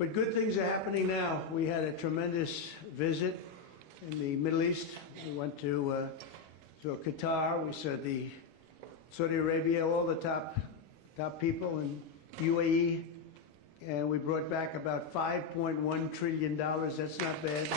But good things are happening now. We had a tremendous visit in the Middle East. We went to Qatar. We saw the Saudi Arabia, all the top people in UAE, and we brought back about $5.1 trillion. That's not bad.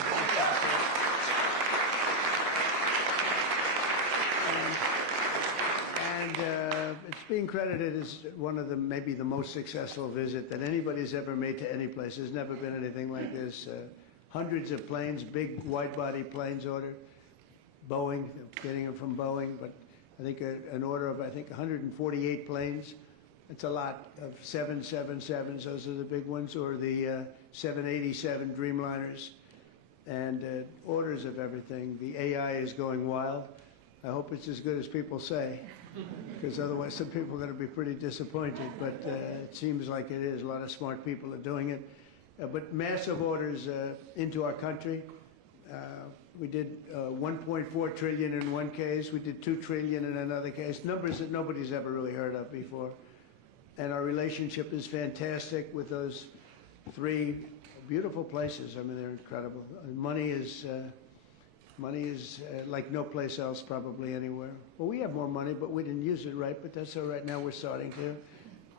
It's being credited as one of maybe the most successful visit that anybody's ever made to any place. There's never been anything like this. Hundreds of planes, big wide-body planes ordered. Boeing, getting them from Boeing, but I think an order of 148 planes. It's a lot of 777s. Those are the big ones, or the 787 Dreamliners, and orders of everything. The AI is going wild. I hope it's as good as people say, because otherwise some people are going to be pretty disappointed, but it seems like it is. A lot of smart people are doing it. But massive orders into our country. We did 1.4 trillion in one case. We did 2 trillion in another case. Numbers that nobody's ever really heard of before. And our relationship is fantastic with those three beautiful places. I mean, they're incredible. Money is like no place else probably anywhere. Well, we have more money, but we didn't use it right, but that's all right. Now we're starting to.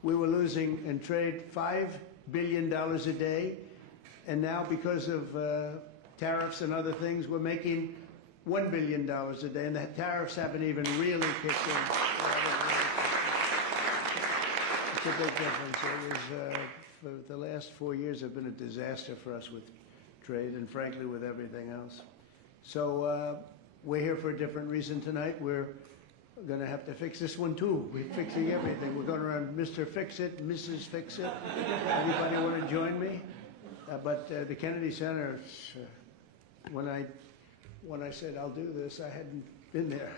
We were losing in trade $5 billion a day, and now because of tariffs and other things, we're making $1 billion a day, and the tariffs haven't even really kicked in. It's a big difference. It was, for the last 4 years have been a disaster for us with trade and frankly with everything else. So we're here for a different reason tonight. We're going to have to fix this one too. We're fixing everything. We're going around Mr. Fix-It, Mrs. Fix-It. Anybody want to join me? But the Kennedy Center, when I said I'll do this, I hadn't been there.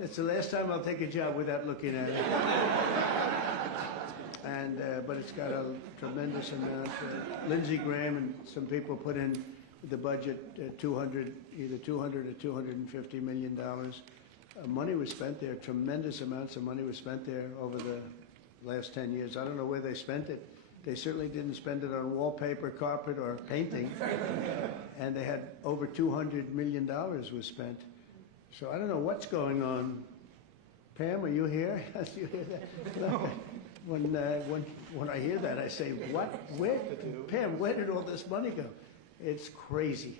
That's the last time I'll take a job without looking at it. And but it's got a tremendous amount. Lindsey Graham and some people put in the budget either 200 or $250 million. Money was spent there. Tremendous amounts of money was spent there over the last 10 years. I don't know where they spent it. They certainly didn't spend it on wallpaper, carpet, or painting. And they had over $200 million was spent. So I don't know what's going on. Pam, are you here? You hear that? No. When I hear that, I say, what? Where? Pam, where did all this money go? It's crazy.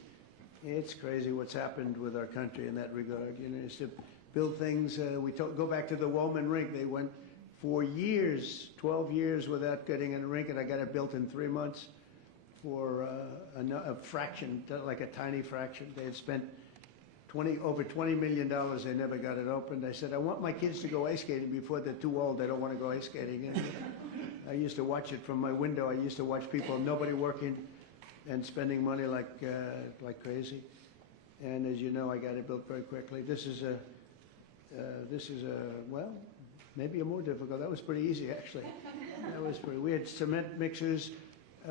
It's crazy what's happened with our country in that regard. You know, it's to build things. Go back to the Woman rink. They went for years, 12 years without getting in a rink, and I got it built in 3 months for a fraction, like a tiny fraction. They had spent over $20 million. They never got it opened. I said, I want my kids to go ice skating before they're too old. They don't want to go ice skating. And I used to watch it from my window. I used to watch people, nobody working, and spending money like crazy. And as you know, I got it built very quickly. This is well, maybe a more difficult. That was pretty easy, actually. We had cement mixers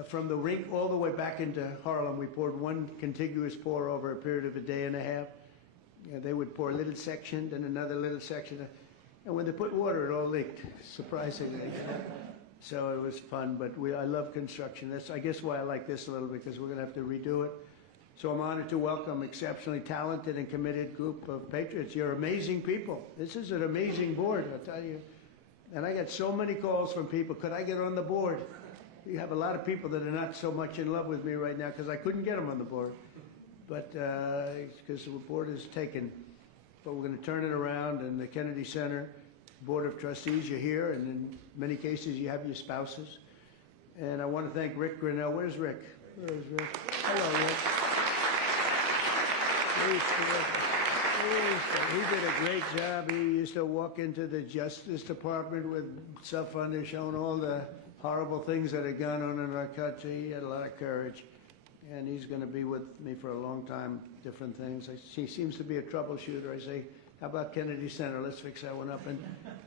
from the rink all the way back into Harlem. We poured one contiguous pour over a period of a day and a half. They would pour a little section, then another little section. And when they put water, it all leaked, surprisingly. So it was fun, but I love construction. That's, I guess, why I like this a little, because we're going to have to redo it. So I'm honored to welcome exceptionally talented and committed group of patriots. You're amazing people. This is an amazing board, I'll tell you. And I get so many calls from people, could I get on the board? You have a lot of people that are not so much in love with me right now because I couldn't get them on the board. But because the board is taken. But we're going to turn it around, and the Kennedy Center Board of Trustees, you're here, and in many cases you have your spouses. And I want to thank Rick Grinnell. Where's Rick? Where's Rick? Hello, Rick. He did a great job. He used to walk into the Justice Department with stuff on there showing all the horrible things that are going on in our country. He had a lot of courage. And he's going to be with me for a long time, different things. He seems to be a troubleshooter. I say, how about Kennedy Center? Let's fix that one up. And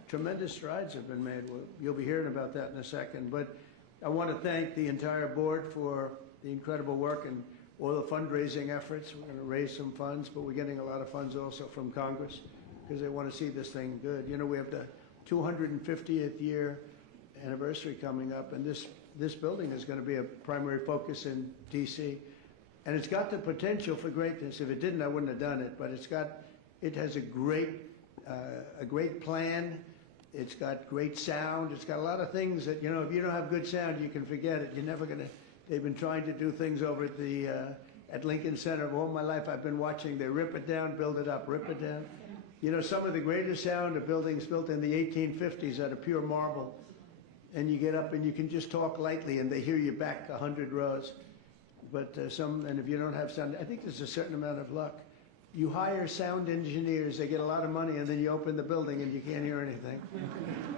tremendous strides have been made. You'll be hearing about that in a second. But I want to thank the entire board for the incredible work and all the fundraising efforts. We're going to raise some funds, but we're getting a lot of funds also from Congress because they want to see this thing good. You know, we have the 250th year anniversary coming up, and this this building is going to be a primary focus in D.C. And it's got the potential for greatness. If it didn't, I wouldn't have done it. But it has a great plan. It's got great sound. It's got a lot of things that, you know, if you don't have good sound, you can forget it. You're never going to. They've been trying to do things over at the at Lincoln Center. All my life I've been watching. They rip it down, build it up, rip it down. You know, some of the greatest sound of buildings built in the 1850s out of pure marble. And you get up and you can just talk lightly and they hear you back 100 rows. But and if you don't have sound, I think there's a certain amount of luck. You hire sound engineers, they get a lot of money, and then you open the building and you can't hear anything.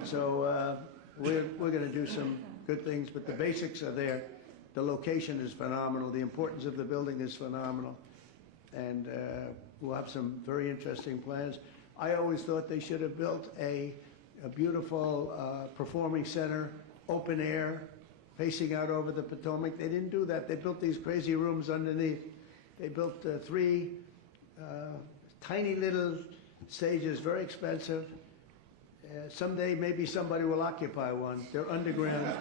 So we're going to do some good things, but the basics are there. The location is phenomenal. The importance of the building is phenomenal. And we'll have some very interesting plans. I always thought they should have built a beautiful performing center, open air, facing out over the Potomac. They didn't do that. They built these crazy rooms underneath. They built 3 tiny little stages, very expensive. Someday maybe somebody will occupy one. They're underground.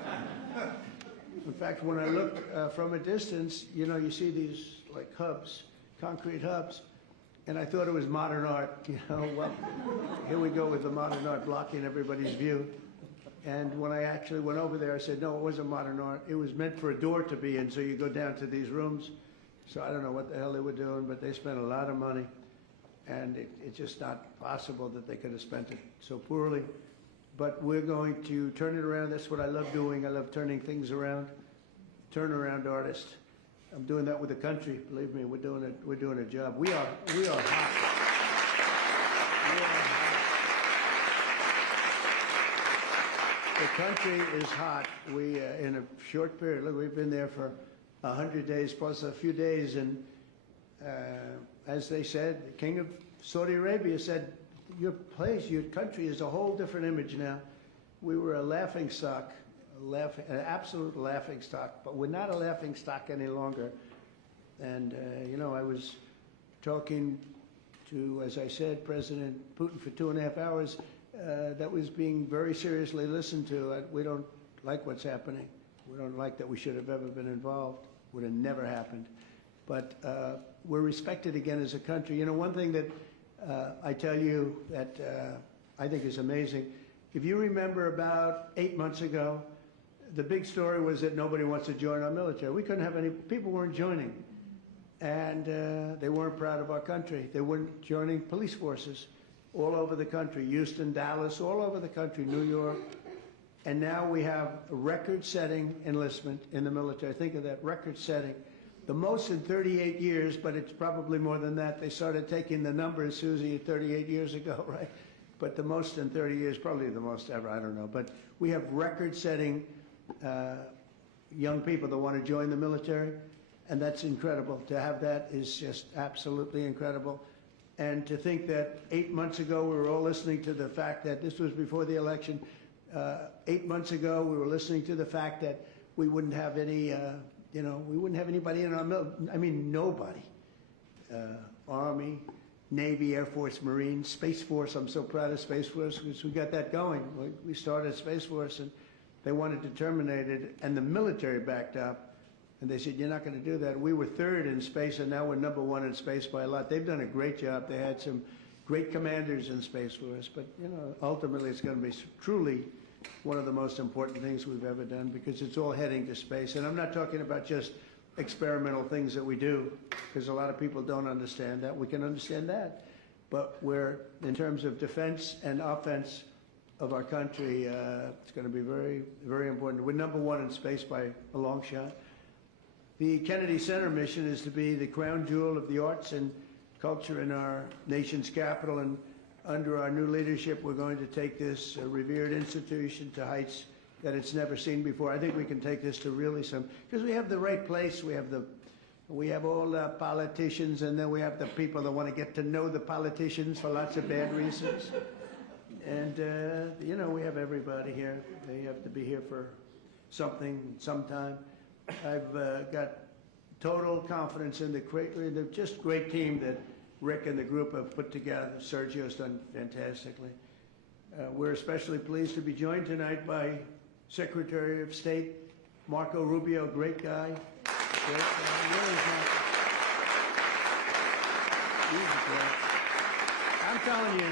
In fact, when I look from a distance, you know, you see these like hubs, concrete hubs, and I thought it was modern art. You know, well, here we go with the modern art blocking everybody's view. And when I actually went over there, I said, no, it wasn't modern art. It was meant for a door to be in, so you go down to these rooms. So I don't know what the hell they were doing, but they spent a lot of money. And it's just not possible that they could have spent it so poorly. But we're going to turn it around. That's what I love doing. I love turning things around. Turnaround artist. I'm doing that with the country. Believe me, we're doing a job. We are hot. We are hot. The country is hot. We, in a short period, look, we've been there for 100 days plus a few days, and as they said, the king of Saudi Arabia said, your place, your country is a whole different image now. We were a laughing stock, an absolute laughing stock, but we're not a laughing stock any longer. And, you know, I was talking to, as I said, President Putin for 2.5 hours. That was being very seriously listened to. We don't like what's happening. We don't like that we should have ever been involved. Would have never happened. But we're respected again as a country. You know, one thing that I tell you that I think is amazing, if you remember about 8 months ago, the big story was that nobody wants to join our military. We couldn't have any, people weren't joining. And they weren't proud of our country. They weren't joining police forces all over the country, Houston, Dallas, all over the country, New York. And now we have a record-setting enlistment in the military. Think of that, record-setting. The most in 38 years, but it's probably more than that. They started taking the numbers, Susie, 38 years ago, right? But the most in 30 years, probably the most ever, I don't know. But we have record-setting young people that want to join the military, and that's incredible. To have that is just absolutely incredible. And to think that 8 months ago we were all listening to the fact that this was before the election. 8 months ago we were listening to the fact that we wouldn't have any, you know, we wouldn't have anybody in our military. I mean, nobody. Army, Navy, Air Force, Marines, Space Force. I'm so proud of Space Force because we got that going. We started Space Force and they wanted to terminate it, and the military backed up. And they said, you're not going to do that. We were third in space, and now we're #1 in space by a lot. They've done a great job. They had some great commanders in Space Force. But, you know, ultimately it's going to be truly one of the most important things we've ever done because it's all heading to space. And I'm not talking about just experimental things that we do because a lot of people don't understand that. We can understand that. But we're, in terms of defense and offense of our country, it's going to be very, very important. We're #1 in space by a long shot. The Kennedy Center mission is to be the crown jewel of the arts and culture in our nation's capital, and under our new leadership, we're going to take this revered institution to heights that it's never seen before. I think we can take this to really because we have the right place. We have all the politicians, and then we have the people that want to get to know the politicians for lots of bad reasons. And, you know, we have everybody here. They have to be here for something, sometime. I've got total confidence in the just great team that Rick and the group have put together. Sergio's done fantastically. We're especially pleased to be joined tonight by Secretary of State Marco Rubio, great guy. Great guy. Really not. He's great. I'm telling you,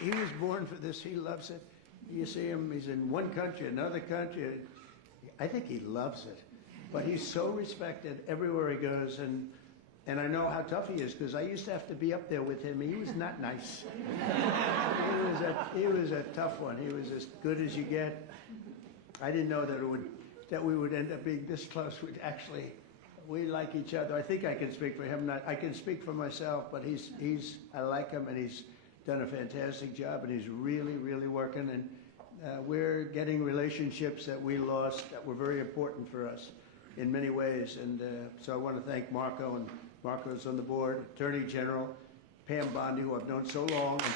he was born for this. He loves it. You see him, he's in one country, another country. I think he loves it. But he's so respected everywhere he goes. And I know how tough he is because I used to have to be up there with him. He was not nice. He was a tough one. He was as good as you get. I didn't know that we would end up being this close. We like each other. I think I can speak for him. I can speak for myself, but I like him, and he's done a fantastic job, and he's really, really working. And we're getting relationships that we lost that were very important for us in many ways. And so I want to thank Marco, and Marco's on the board, Attorney General Pam Bondi, who I've known so long, and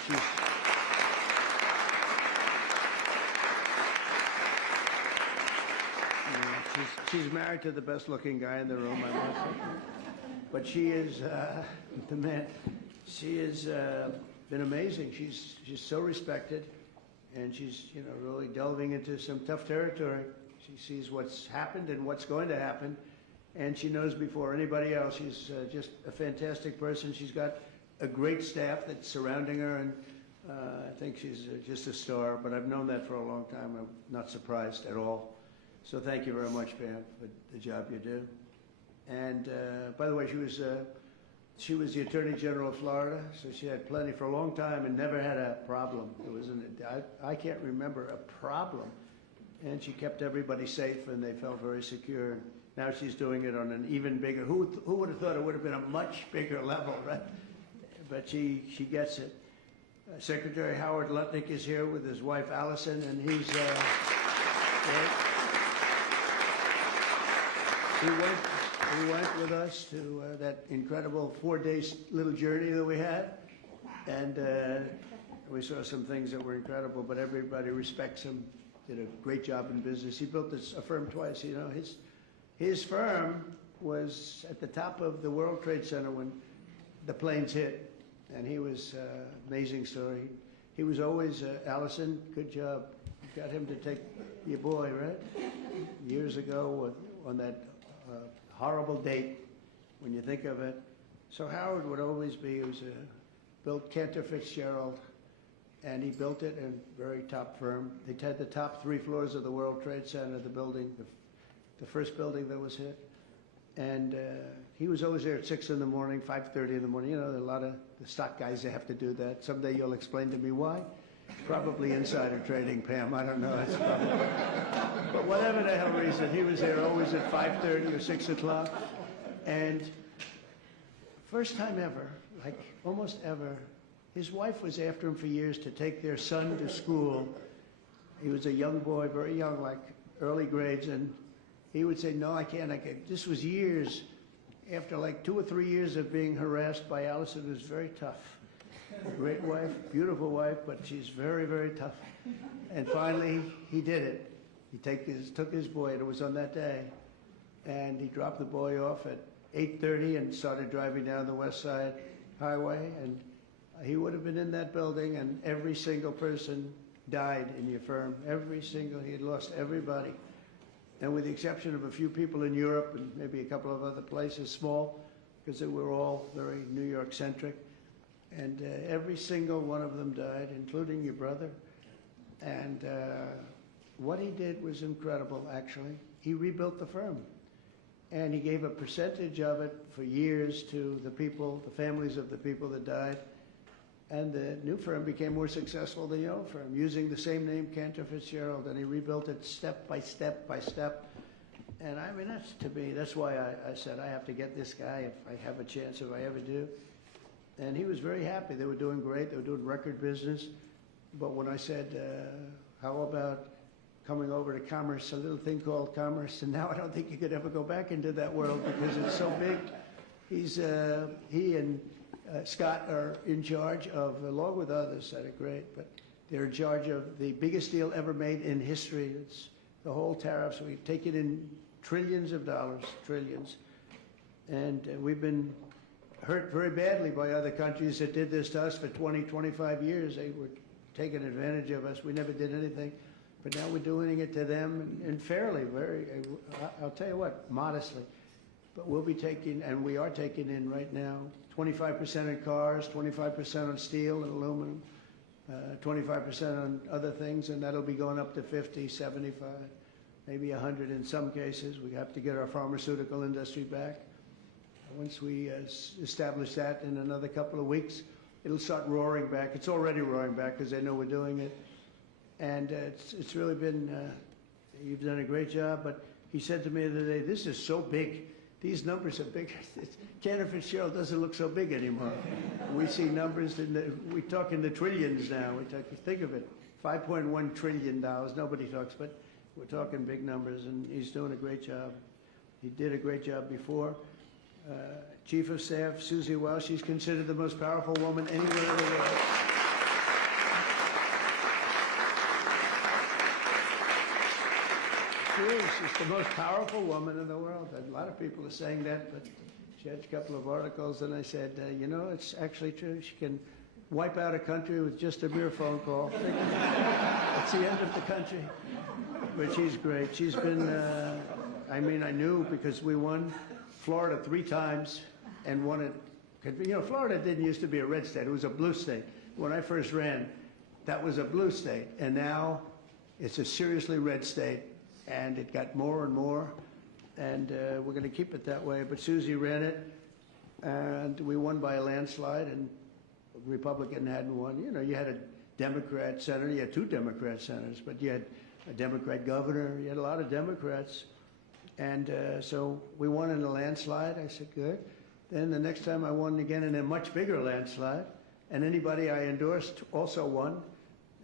she's married to the best-looking guy in the room, I must say. But she is the man. She has been amazing. She's so respected, and she's really delving into some tough territory. She sees what's happened and what's going to happen, and she knows before anybody else. She's just a fantastic person. She's got a great staff that's surrounding her, and I think she's just a star. But I've known that for a long time. I'm not surprised at all. So thank you very much, Pam, for the job you do. And by the way, she was the Attorney General of Florida, so she had plenty for a long time and never had a problem. I can't remember a problem. And she kept everybody safe, and they felt very secure. Now she's doing it on an even bigger. Who would have thought it would have been a much bigger level, right? But she gets it. Secretary Howard Lutnick is here with his wife Allison, and he's. He went with us to that incredible 4-day little journey that we had, and we saw some things that were incredible. But everybody respects him. Did a great job in business. He built a firm twice. His firm was at the top of the World Trade Center when the planes hit, and he was amazing story. He was always Allison. Good job. You got him to take your boy, right? Years ago on that horrible date, when you think of it. So Howard would always be. He was built Cantor Fitzgerald. And he built it in a very top firm. They had the top 3 floors of the World Trade Center, the building, the first building that was hit. And he was always there at 6 in the morning, 5:30 in the morning. A lot of the stock guys, they have to do that. Someday you'll explain to me why. Probably insider trading, Pam. I don't know. That's probably. But whatever the hell reason, he was there always at 5:30 or 6 o'clock. And first time ever, like almost ever, his wife was after him for years to take their son to school. He was a young boy, very young, like early grades, and he would say, no, I can't. This was years after like 2 or 3 years of being harassed by Allison. It was very tough. Great wife, beautiful wife, but she's very, very tough. And finally, he did it. He took his boy, and it was on that day, and he dropped the boy off at 8:30 and started driving down the West Side Highway, and he would have been in that building, and every single person died in your firm. He had lost everybody. And with the exception of a few people in Europe and maybe a couple of other places, small, because they were all very New York-centric. And every single one of them died, including your brother. And what he did was incredible, actually. He rebuilt the firm. And he gave a percentage of it for years to the people, the families of the people that died. And the new firm became more successful than the old firm, using the same name, Cantor Fitzgerald, and he rebuilt it step by step by step. And I mean, that's why I said I have to get this guy if I have a chance, if I ever do. And he was very happy. They were doing great. They were doing record business. But when I said, how about coming over to commerce, a little thing called commerce, and now I don't think you could ever go back into that world because it's so big. He and Scott are in charge of, along with others that are great, but they're in charge of the biggest deal ever made in history. It's the whole tariffs. We've taken in trillions of dollars, trillions. And we've been hurt very badly by other countries that did this to us for 20, 25 years. They were taking advantage of us. We never did anything. but now we're doing it to them and fairly, I'll tell you what, modestly. But we'll be taking, and we are taking in right now, 25% in cars, 25% on steel and aluminum, 25% on other things, and that'll be going up to 50, 75, maybe 100 in some cases. We have to get our pharmaceutical industry back. Once we establish that in another couple of weeks, it'll start roaring back. It's already roaring back because they know we're doing it. And it's really been, you've done a great job. But he said to me the other day, this is so big. These numbers are big. Cantor Fitzgerald doesn't look so big anymore. We see numbers, we talk in the trillions now. Think of it, $5.1 trillion. Nobody talks, but we're talking big numbers, and he's doing a great job. He did a great job before. Chief of Staff, Susie Wells, she's considered the most powerful woman anywhere in the world. She is. She's the most powerful woman in the world. And a lot of people are saying that, but she had a couple of articles, and I said, you know, it's actually true. She can wipe out a country with just a mere phone call. It's the end of the country. But she's great. She's been, I mean, I knew because we won Florida 3 times and won it. You know, Florida didn't used to be a red state. It was a blue state. When I first ran, that was a blue state. And now it's a seriously red state. And it got more and more. And we're going to keep it that way. But Susie ran it. And we won by a landslide. And the Republican hadn't won. You know, you had a Democrat senator. You had 2 Democrat senators. But you had a Democrat governor. You had a lot of Democrats. And so we won in a landslide. I said, good. Then the next time I won again in a much bigger landslide. And anybody I endorsed also won.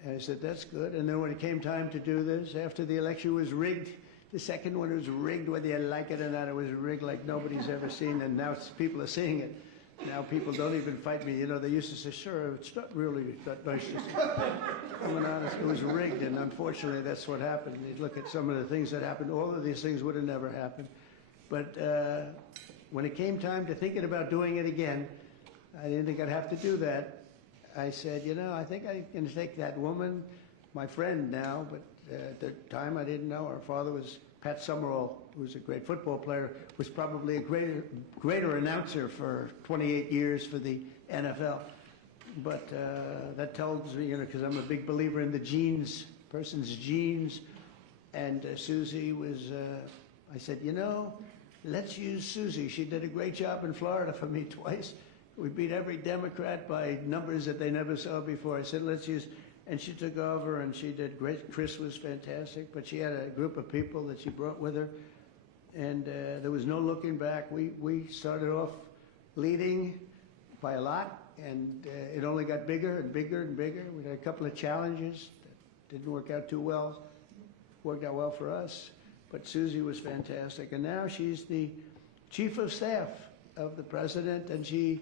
And I said, that's good. And then when it came time to do this, after the election was rigged, the second one was rigged, whether you like it or not, it was rigged like nobody's ever seen. And now people are seeing it. Now people don't even fight me. You know, they used to say, sure, it's not really that nice. I'm honest, it was rigged, and unfortunately that's what happened. You look at some of the things that happened, all of these things would have never happened. But when it came time to thinking about doing it again, I didn't think I'd have to do that. I said, you know, I think I can take that woman, my friend now, but at the time I didn't know. Her father was Pat Summerall, who was a great football player, was probably a greater announcer for 28 years for the NFL. But that tells me, you know, because I'm a big believer in the genes, person's genes. And Susie was, I said, you know, let's use Susie. She did a great job in Florida for me twice. We beat every Democrat by numbers that they never saw before. I said, let's use, and she took over and she did great. Chris was fantastic, but she had a group of people that she brought with her. And there was no looking back. We started off leading by a lot, and it only got bigger and bigger and bigger. We had a couple of challenges that didn't work out too well. Worked out well for us, but Susie was fantastic. And now she's the chief of staff of the president, and she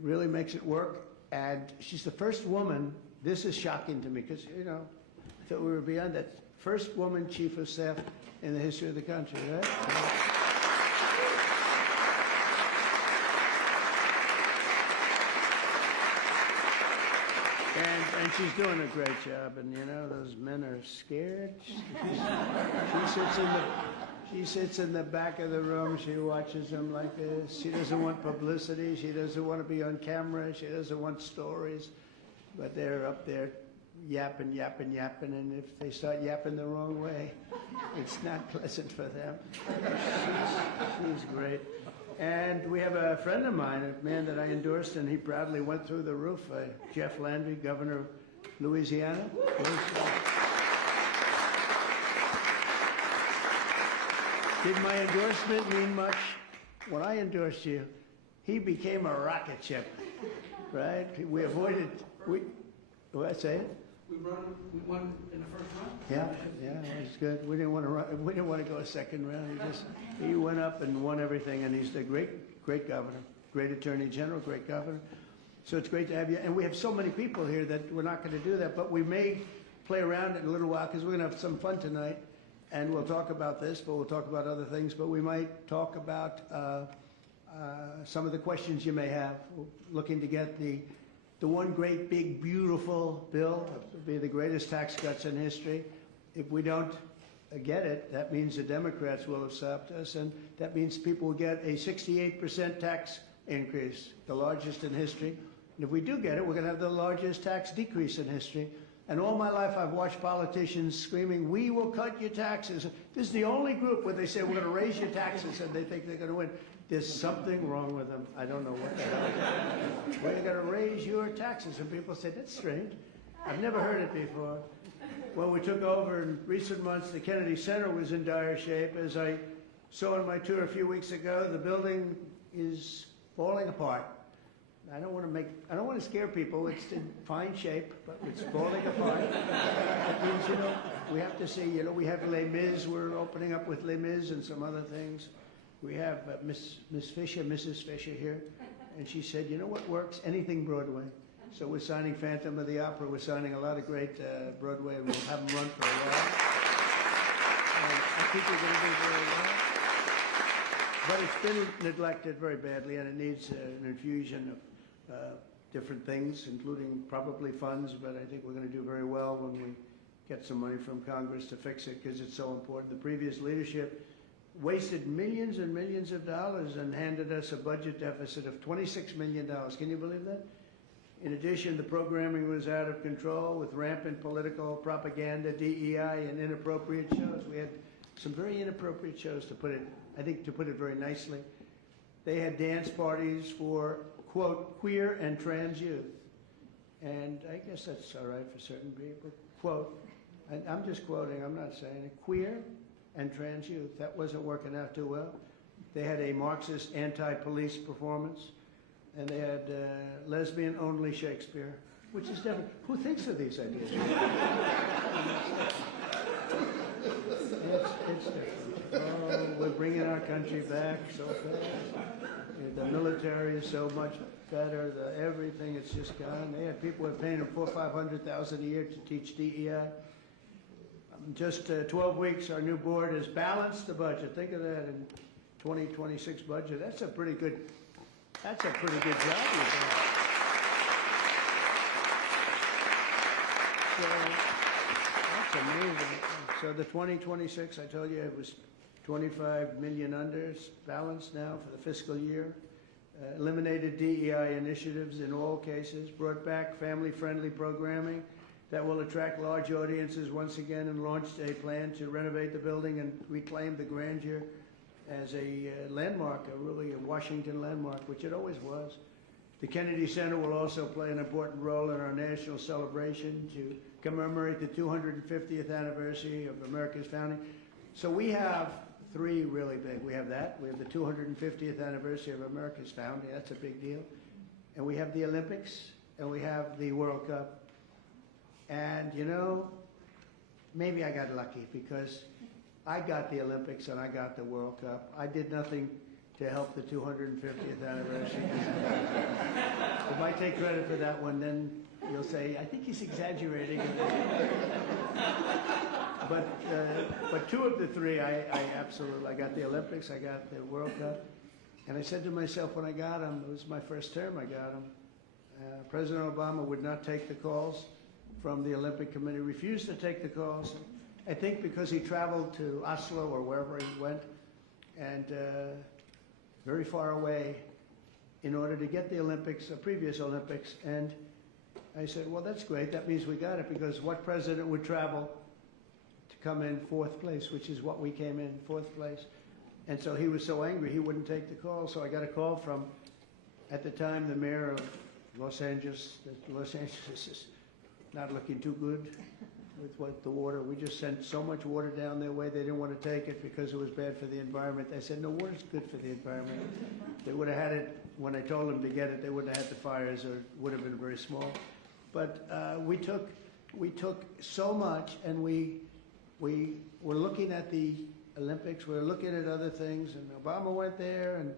really makes it work. And she's the first woman, this is shocking to me, because, you know, I thought we were beyond that. First woman chief of staff in the history of the country, right? And she's doing a great job, and you know, those men are scared. She sits in the back of the room, she watches them like this. She doesn't want publicity, she doesn't want to be on camera, she doesn't want stories, but they're up there yapping, yapping, yapping, and if they start yapping the wrong way, it's not pleasant for them. She's great. And we have a friend of mine, a man that I endorsed, and he proudly went through the roof, Jeff Landry, governor of Louisiana. Did my endorsement mean much? When I endorsed you, he became a rocket ship, right? We avoided, what I say it? We won in the first round. Yeah, it was good. We didn't want to run, we didn't want to go a second round. He went up and won everything, and he's a great governor, great attorney general, great governor. So it's great to have you. And we have so many people here that we're not going to do that, but we may play around in a little while because we're going to have some fun tonight. And we'll talk about this, but we'll talk about other things. But we might talk about some of the questions you may have. We're looking to get the one great, big, beautiful bill. It will be the greatest tax cuts in history. if we don't get it, that means the Democrats will have stopped us, and that means people will get a 68% tax increase, the largest in history. And if we do get it, we're going to have the largest tax decrease in history. And all my life I've watched politicians screaming, we will cut your taxes. This is the only group where they say we're going to raise your taxes and they think they're going to win. There's something wrong with them. I don't know what the hell. We're going to raise your taxes. And people say, that's strange. I've never heard it before. When we took over in recent months, the Kennedy Center was in dire shape. As I saw on my tour a few weeks ago, the building is falling apart. I don't want to scare people. It's in fine shape, but it's falling apart. That means, we have to see, we have Les Mis. We're opening up with Les Mis and some other things. We have Mrs. Fisher here, and she said, you know what works? Anything Broadway. So we're signing Phantom of the Opera. We're signing a lot of great Broadway, and we'll have them run for a while. And I think we're going to do very well. But it's been neglected very badly, and it needs an infusion of different things, including probably funds, but I think we're going to do very well when we get some money from Congress to fix it, because it's so important. The previous leadership wasted millions and millions of dollars and handed us a budget deficit of $26 million. Can you believe that? In addition, the programming was out of control with rampant political propaganda, DEI, and inappropriate shows. We had some very inappropriate shows, to put it very nicely. They had dance parties for, quote, queer and trans youth. And I guess that's all right for certain people. Quote, and I'm just quoting, I'm not saying it, queer and trans youth. That wasn't working out too well. They had a Marxist anti-police performance, and they had lesbian-only Shakespeare, which is different. Who thinks of these ideas? It's different. Oh, we're bringing our country back so fast. The military is so much better. Everything, it's just gone. They had people who were paying them $400,000 or $500,000 a year to teach DEI. Just 12 weeks, our new board has balanced the budget. Think of that in 2026 budget. That's a pretty good job you've done. So that's amazing. So the 2026, I told you it was 25 million under, balanced now for the fiscal year. Eliminated DEI initiatives in all cases, brought back family-friendly programming that will attract large audiences once again, and launched a plan to renovate the building and reclaim the grandeur as a landmark, really a Washington landmark, which it always was. The Kennedy Center will also play an important role in our national celebration to commemorate the 250th anniversary of America's founding. So we have three really big. We have that. We have the 250th anniversary of America's founding. That's a big deal. And we have the Olympics, and we have the World Cup. And, maybe I got lucky, because I got the Olympics and I got the World Cup. I did nothing to help the 250th anniversary. If I take credit for that one, then you'll say, I think he's exaggerating. But two of the three, I got the Olympics, I got the World Cup. And I said to myself when I got them, it was my first term I got them, President Obama would not take the calls from the Olympic Committee, refused to take the calls. I think because he traveled to Oslo or wherever he went, and very far away, in order to get the Olympics, the previous Olympics. And I said, well, that's great. That means we got it, because what president would travel to come in fourth place, which is what we came in, fourth place. And so he was so angry he wouldn't take the call. So I got a call from, at the time, the mayor of Los Angeles. Los Angeles is not looking too good with the water. We just sent so much water down their way, they didn't want to take it because it was bad for the environment. I said, no, water's good for the environment. They would have had it, when I told them to get it, they wouldn't have had the fires, or it would have been very small. But we took so much, and we were looking at the Olympics, we were looking at other things, and Obama went there, and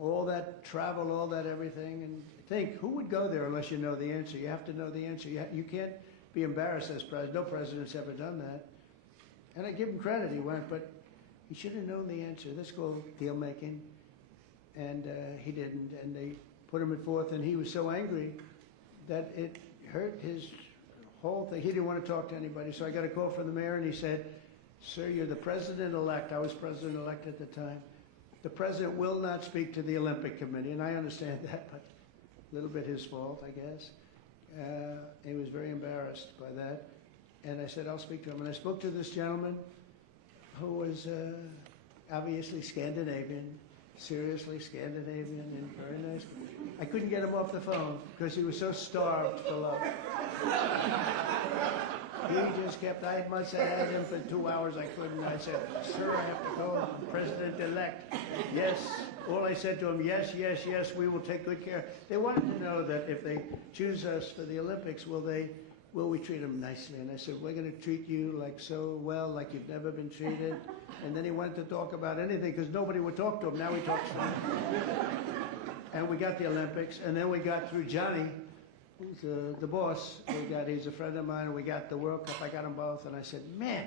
all that travel, all that everything. And think, who would go there unless you know the answer? You have to know the answer. You can't be embarrassed as president. No president's ever done that. And I give him credit, he went, but he should have known the answer. Let's go deal making. And he didn't, and they put him at fourth, and he was so angry that it hurt his whole thing. He didn't want to talk to anybody, so I got a call from the mayor, and he said, "Sir, you're the president-elect." I was president-elect at the time. "The president will not speak to the Olympic Committee," and I understand that, but a little bit his fault, I guess. He was very embarrassed by that, and I said, "I'll speak to him." And I spoke to this gentleman who was obviously Scandinavian, seriously Scandinavian, and very nice. I couldn't get him off the phone because he was so starved for love. He just kept, I must have had him for 2 hours, I couldn't. I said, "Sir, I have to call the president-elect." Yes, all I said to him, yes, yes, yes, we will take good care. They wanted to know that if they choose us for the Olympics, will we treat them nicely? And I said, "We're going to treat you like so well, like you've never been treated." And then he wanted to talk about anything because nobody would talk to him. Now he talks to him. And we got the Olympics, and then we got through Johnny, who's the boss. He's a friend of mine, and we got the World Cup. I got them both, and I said, "Man,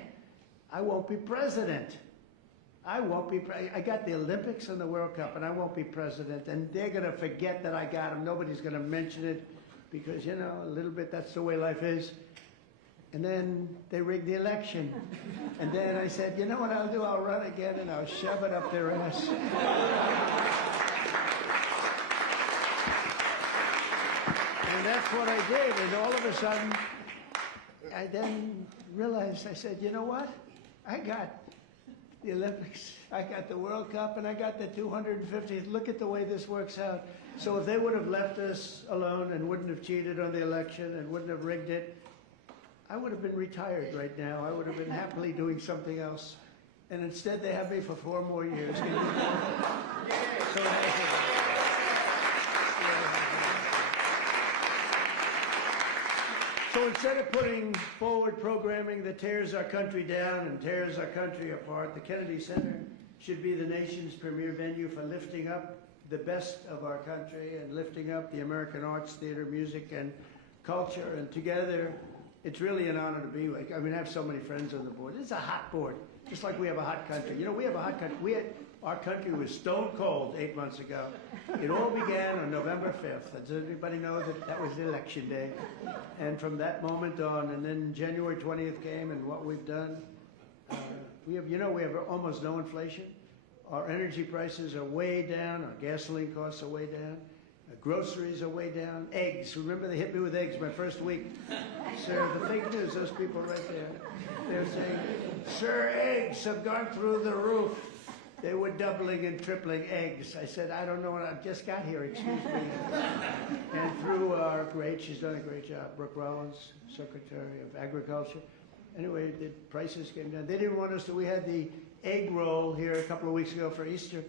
I won't be president. I won't be. I got the Olympics and the World Cup, and I won't be president. And they're going to forget that I got them. Nobody's going to mention it because, you know, a little bit that's the way life is." And then they rigged the election. And then I said, "You know what I'll do? I'll run again, and I'll shove it up their ass." And that's what I did. And all of a sudden, I then realized, I said, "You know what? I got the Olympics, I got the World Cup, and I got the 250th. Look at the way this works out." So if they would have left us alone and wouldn't have cheated on the election and wouldn't have rigged it, I would have been retired right now. I would have been happily doing something else. And instead, they have me for 4 more years. So So instead of putting forward programming that tears our country down and tears our country apart, the Kennedy Center should be the nation's premier venue for lifting up the best of our country and lifting up the American arts, theater, music, and culture. And together, it's really an honor to be with. I mean, I have so many friends on the board. It's a hot board, just like we have a hot country. You know, we have a hot country. Our country was stone cold 8 months ago. It all began on November 5th. Does anybody know that that was election day? And from that moment on, and then January 20th came, and what we've done, we have almost no inflation. Our energy prices are way down. Our gasoline costs are way down. Groceries are way down. Eggs. Remember, they hit me with eggs my first week. Sir, the fake news, those people right there, they're saying, "Sir, eggs have gone through the roof." They were doubling and tripling eggs. I said, "I don't know what I just got here, excuse me." And through she's done a great job, Brooke Rollins, Secretary of Agriculture. Anyway, the prices came down. They didn't want us to, we had the egg roll here a couple of weeks ago for Easter.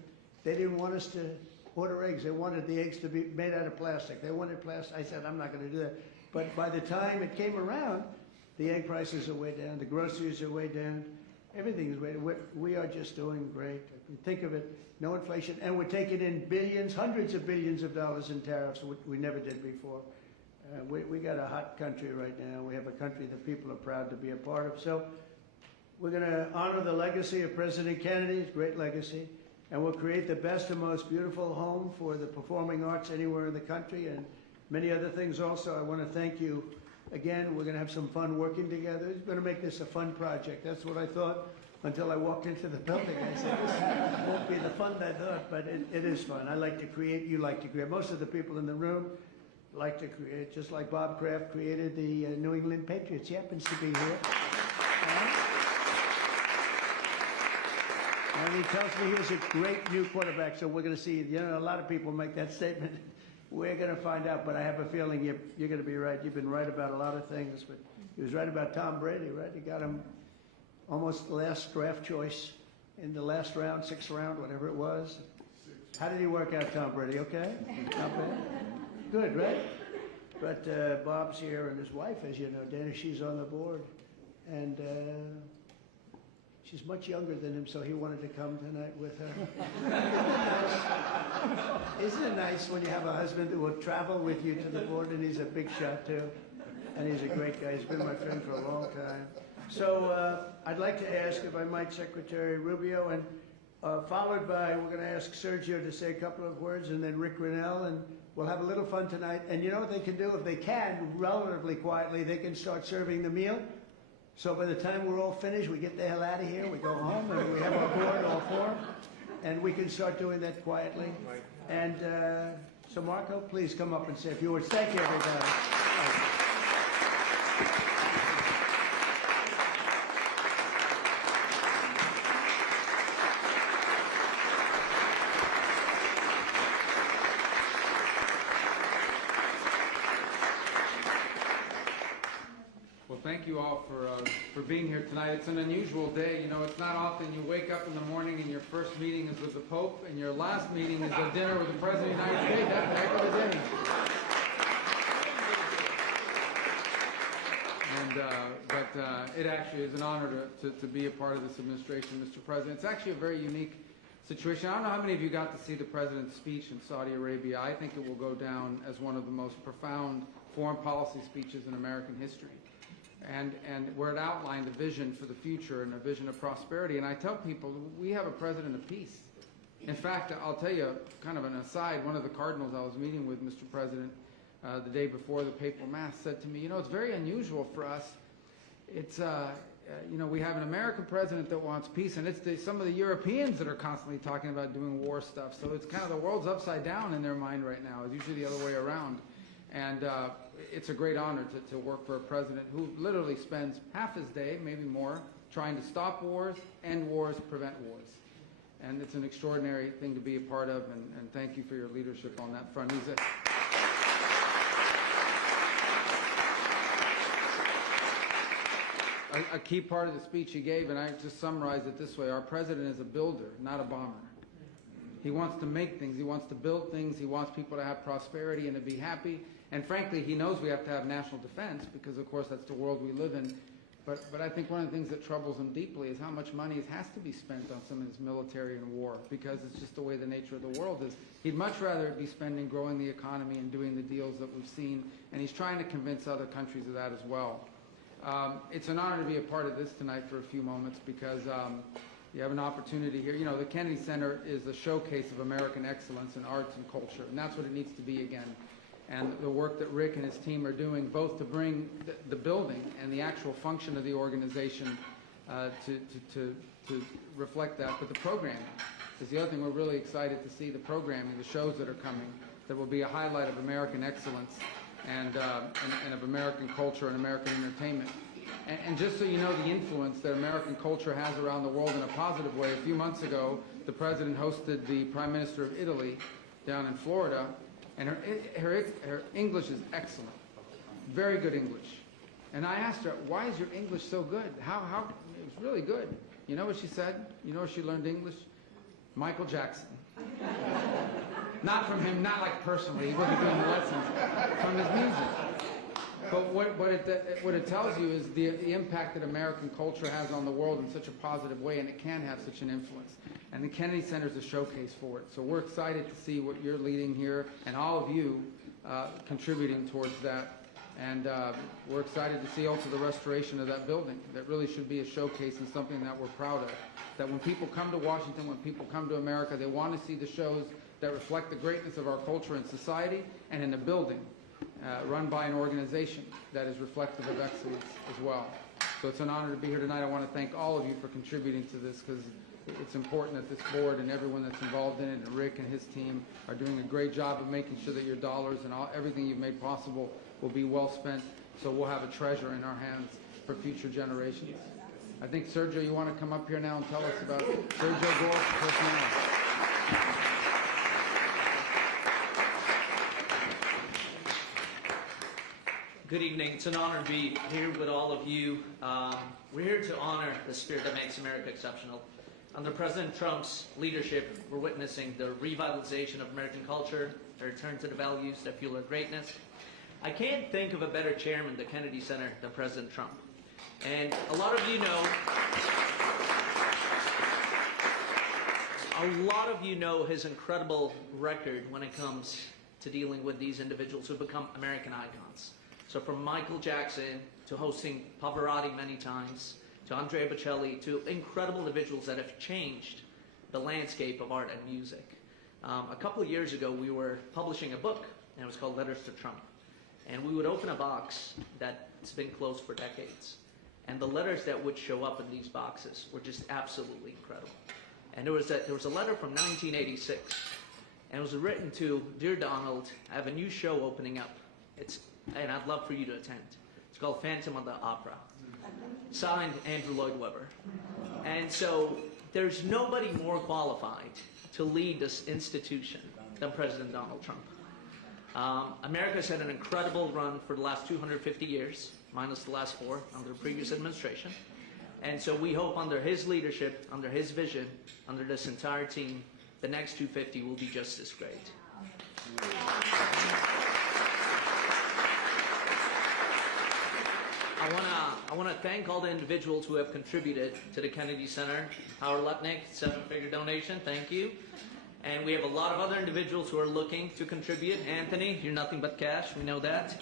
They didn't want us to order eggs. They wanted the eggs to be made out of plastic. They wanted plastic. I said, "I'm not going to do that." But by the time it came around, the egg prices are way down. The groceries are way down. Everything is way down. We are just doing great. Think of it, no inflation. And we're taking in billions, hundreds of billions of dollars in tariffs, which we never did before. We got a hot country right now. We have a country that people are proud to be a part of. So we're going to honor the legacy of President Kennedy's great legacy. And we'll create the best and most beautiful home for the performing arts anywhere in the country and many other things also. I want to thank you again. We're going to have some fun working together. It's going to make this a fun project. That's what I thought until I walked into the building. I said, "This won't be the fun I thought," but it is fun. I like to create. You like to create. Most of the people in the room like to create, just like Bob Kraft created the New England Patriots. He happens to be here. And he tells me he's a great new quarterback, so we're going to see. You know, a lot of people make that statement. We're going to find out, but I have a feeling you're going to be right. You've been right about a lot of things, but he was right about Tom Brady, right? He got him almost the last draft choice in the last round, 6th round, whatever it was. How did he work out, Tom Brady? Okay? Not bad? Good, right? But Bob's here, and his wife, as you know, Dana, she's on the board. And she's much younger than him, so he wanted to come tonight with her. Isn't it nice when you have a husband who will travel with you to the board, and he's a big shot, too. And he's a great guy. He's been my friend for a long time. So I'd like to ask, if I might, Secretary Rubio, and followed by, we're going to ask Sergio to say a couple of words, and then Rick Rinnell, and we'll have a little fun tonight. And you know what they can do? If they can, relatively quietly, they can start serving the meal. So by the time we're all finished, we get the hell out of here, we go home, and we have our board, all four, and we can start doing that quietly. And so Marco, please come up and say a few words. Thank you, everybody. Thank you all for being here tonight. It's an unusual day. You know, it's not often you wake up in the morning and your first meeting is with the Pope and your last meeting is a dinner with the President of the United States. That's a heck of a day. But it actually is an honor to be a part of this administration, Mr. President. It's actually a very unique situation. I don't know how many of you got to see the President's speech in Saudi Arabia. I think it will go down as one of the most profound foreign policy speeches in American history. And where it outlined a vision for the future and a vision of prosperity. And I tell people, we have a president of peace. In fact, I'll tell you kind of an aside, one of the cardinals I was meeting with, Mr. President, the day before the papal mass said to me, you know, it's very unusual for us. It's, you know, we have an American president that wants peace, and it's some of the Europeans that are constantly talking about doing war stuff. So it's kind of the world's upside down in their mind right now. It's usually the other way around. And it's a great honor to work for a president who literally spends half his day, maybe more, trying to stop wars, end wars, prevent wars. And it's an extraordinary thing to be a part of, and thank you for your leadership on that front. He's a key part of the speech he gave, and I just summarized it this way. Our president is a builder, not a bomber. He wants to make things. He wants to build things. He wants people to have prosperity and to be happy. And frankly, he knows we have to have national defense because, of course, that's the world we live in. But I think one of the things that troubles him deeply is how much money has to be spent on some of this military and war because it's just the way the nature of the world is. He'd much rather be spending growing the economy and doing the deals that we've seen. And he's trying to convince other countries of that as well. It's an honor to be a part of this tonight for a few moments because you have an opportunity here. You know, the Kennedy Center is a showcase of American excellence in arts and culture, and that's what it needs to be again. And the work that Rick and his team are doing, both to bring the building and the actual function of the organization to reflect that, but the programming is the other thing. We're really excited to see the programming, the shows that are coming, that will be a highlight of American excellence and of American culture and American entertainment. And just so you know the influence that American culture has around the world in a positive way, a few months ago, the President hosted the Prime Minister of Italy down in Florida, and her English is excellent, very good English. And I asked her, why is your English so good? How it was really good. You know what she said? You know where she learned English? Michael Jackson. Not from him, not like personally, he wasn't doing the lessons, from his music. But what it tells you is the impact that American culture has on the world in such a positive way, and it can have such an influence. And the Kennedy Center is a showcase for it. So we're excited to see what you're leading here, and all of you contributing towards that. And we're excited to see also the restoration of that building. That really should be a showcase and something that we're proud of. That when people come to Washington, when people come to America, they want to see the shows that reflect the greatness of our culture and society, and in a building run by an organization that is reflective of excellence as well. So it's an honor to be here tonight. I want to thank all of you for contributing to this because it's important that this board and everyone that's involved in it, and Rick and his team, are doing a great job of making sure that your dollars and everything you've made possible will be well spent, so we'll have a treasure in our hands for future generations. I think, Sergio, you want to come up here now and tell us about Sergio Gore, personnel. Good evening. It's an honor to be here with all of you. We're here to honor the spirit that makes America exceptional. Under President Trump's leadership, we're witnessing the revitalization of American culture, a return to the values that fuel our greatness. I can't think of a better chairman of the Kennedy Center than President Trump. And a lot of you know his incredible record when it comes to dealing with these individuals who become American icons. So from Michael Jackson to hosting Pavarotti many times, to Andrea Bocelli, to incredible individuals that have changed the landscape of art and music. A couple of years ago, we were publishing a book, and it was called Letters to Trump. And we would open a box that's been closed for decades. And the letters that would show up in these boxes were just absolutely incredible. And there was a letter from 1986, and it was written to, "Dear Donald, I have a new show opening up. And I'd love for you to attend. It's called Phantom of the Opera." Signed, Andrew Lloyd Webber. And so there's nobody more qualified to lead this institution than President Donald Trump. America's had an incredible run for the last 250 years, minus the last 4 under the previous administration. And so we hope under his leadership, under his vision, under this entire team, the next 250 will be just as great. I want to thank all the individuals who have contributed to the Kennedy Center. Howard Lutnick, 7-figure donation, thank you. And we have a lot of other individuals who are looking to contribute. Anthony, you're nothing but cash, we know that.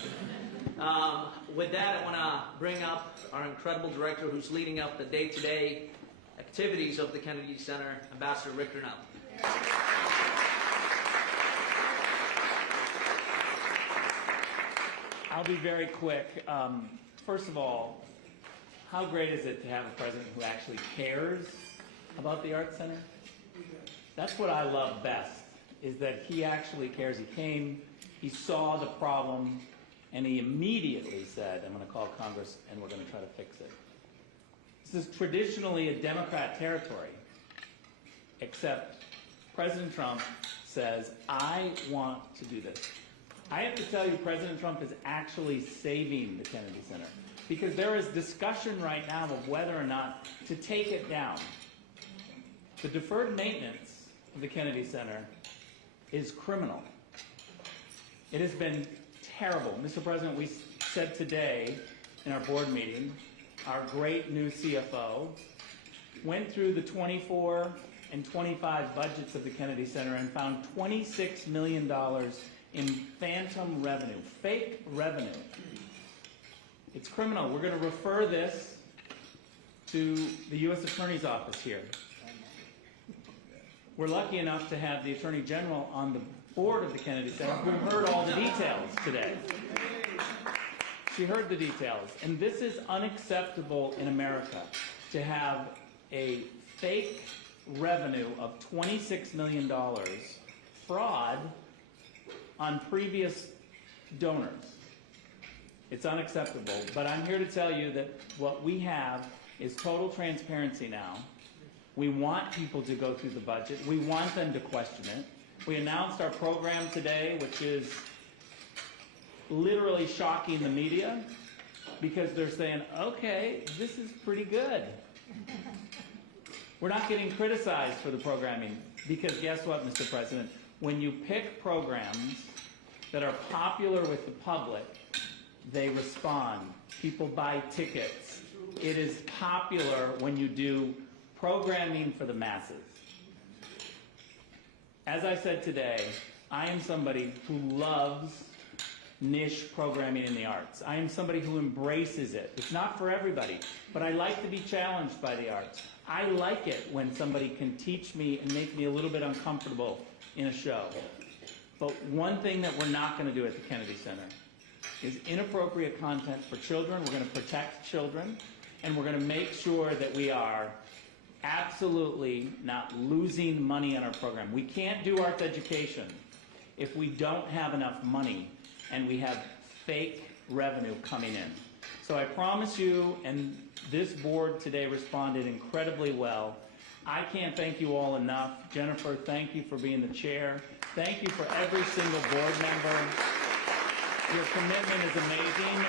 With that, I want to bring up our incredible director who's leading up the day-to-day activities of the Kennedy Center, Ambassador Rick Grinnell. I'll be very quick. First of all, how great is it to have a president who actually cares about the Art Center? That's what I love best, is that he actually cares. He came, he saw the problem, and he immediately said, "I'm going to call Congress and we're going to try to fix it." This is traditionally a Democrat territory, except President Trump says, "I want to do this." I have to tell you, President Trump is actually saving the Kennedy Center, because there is discussion right now of whether or not to take it down. The deferred maintenance of the Kennedy Center is criminal. It has been terrible. Mr. President, we said today in our board meeting, our great new CFO went through the 24 and 25 budgets of the Kennedy Center and found $26 million in phantom revenue, fake revenue. It's criminal. We're going to refer this to the U.S. Attorney's Office here. We're lucky enough to have the Attorney General on the board of the Kennedy Center who heard all the details today. She heard the details. And this is unacceptable in America, to have a fake revenue of $26 million fraud on previous donors. It's unacceptable. But I'm here to tell you that what we have is total transparency now. We want people to go through the budget. We want them to question it. We announced our program today, which is literally shocking the media, because they're saying, okay, this is pretty good. We're not getting criticized for the programming, because guess what, Mr. President? When you pick programs that are popular with the public, they respond. People buy tickets. It is popular when you do programming for the masses. As I said today, I am somebody who loves niche programming in the arts. I am somebody who embraces it. It's not for everybody, but I like to be challenged by the arts. I like it when somebody can teach me and make me a little bit uncomfortable in a show. But one thing that we're not going to do at the Kennedy Center is inappropriate content for children. We're going to protect children, and we're going to make sure that we are absolutely not losing money on our program. We can't do arts education if we don't have enough money and we have fake revenue coming in. So I promise you, and this board today responded incredibly well. I can't thank you all enough. Jennifer, thank you for being the chair. Thank you for every single board member. Your commitment is amazing.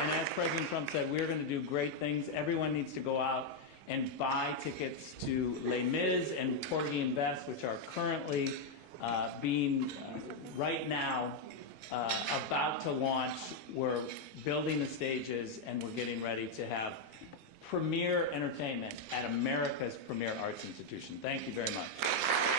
And as President Trump said, we're going to do great things. Everyone needs to go out and buy tickets to Les Mis and Porgy and Bess, which are currently being right now about to launch. We're building the stages, and we're getting ready to have premier entertainment at America's premier arts institution. Thank you very much.